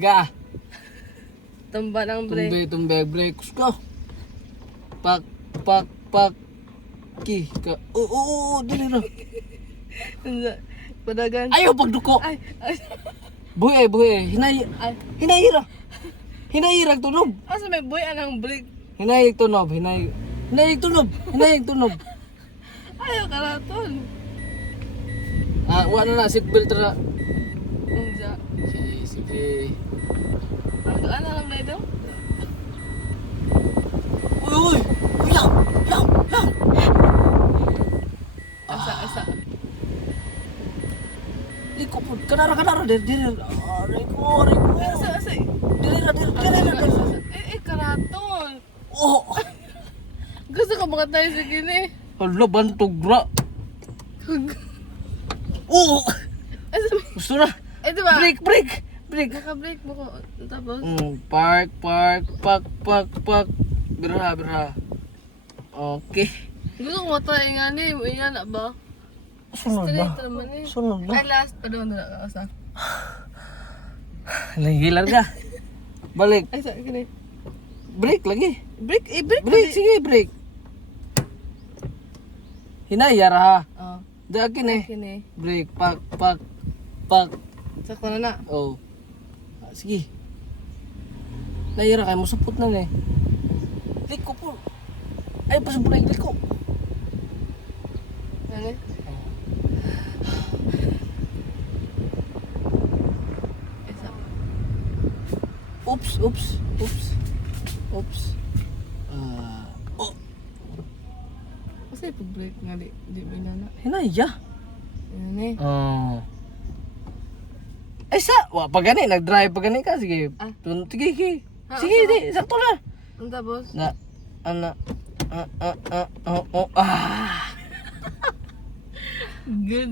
Ga. Tumba ng brake. Tumbe, break. Kusko. Pak. Ki. Oo, dili na. Padagan. Ayaw pagduko. Ay. Buhi. Ay. Hinayira. Hinayira tunog. Asa may boy anang brake. Hinayig tunog. Ayaw karaton. Wala na seatbelt na. Unsa. Sige. Ano lang na ito? Uy. Yang. Asa. Liko po. Kanara. Diri. Riko. Asa. Diri. Karaton. Oh. Gusto ka baka tayo sa gini? Hala, bantog ra. Oh. Asa. Gusto na. Ito ba? Break. Naka-brake mo ko. Tapos? Park. Bira. Okay. Gusto ko matay nga ni. Inga na ba? Sunod Straight na. naman eh. Sunod na. Ay, last pa doon na nakakasa. Nahihilar ka. Balik. Ay, sa gini. Break lagi. Break. Sige, break. Hinayar ha. Oh. Dakin eh. Kini. Break. Pak. Sakto na na. Oh. Sige. Nahira kayo mo sapot na eh. Liko po. Ay, pasok na yung liko. Ano? Isa. Oops. Oh. Kasi pag-break nga di binana. Hinaya. Yan eh. Oh. Ay pag gani, nag-drive pag gani ka, sige. Ah. Sige. Ah, Sige, asa? di, sakto na. Ang tapos? Na, Good.